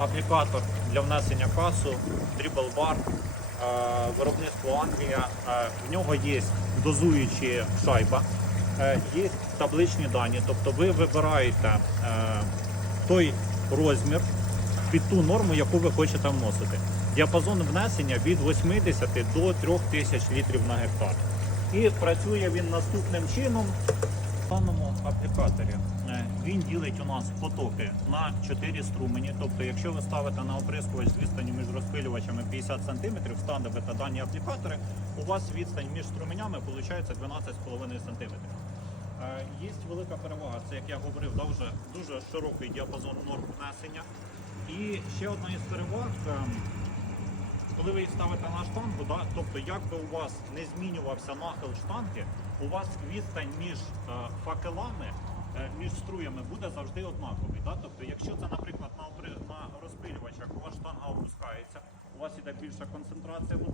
Аплікатор для внесення Dribble Bar, е, виробництво Англія. Е, В нього є дозуючі шайба, е, є табличні дані. Тобто ви вибираєте той розмір під ту норму, яку ви хочете вносити. Діапазон внесення від 80 до 3000 літрів на гектар. І працює він наступним чином. Він ділить у нас потоки на 4 струмені. Тобто, якщо ви ставите на оприскувач з відстані між розпилювачами 50 см, ставите дані аплікатори, у вас відстань між струменями виходить 12,5 см. Е, Є велика перевага, це як я говорив, да, дуже широкий діапазон норм внесення. І ще одна із переваг. ем, коли ви її ставите на штангу, да, тобто як би у вас не змінювався нахил штанги, у вас відстань між е, факелами, між струями буде завжди однаковий. Да? Тобто, якщо це, наприклад, на, розпилювачах у вас штанга опускається, у вас іде більша концентрація в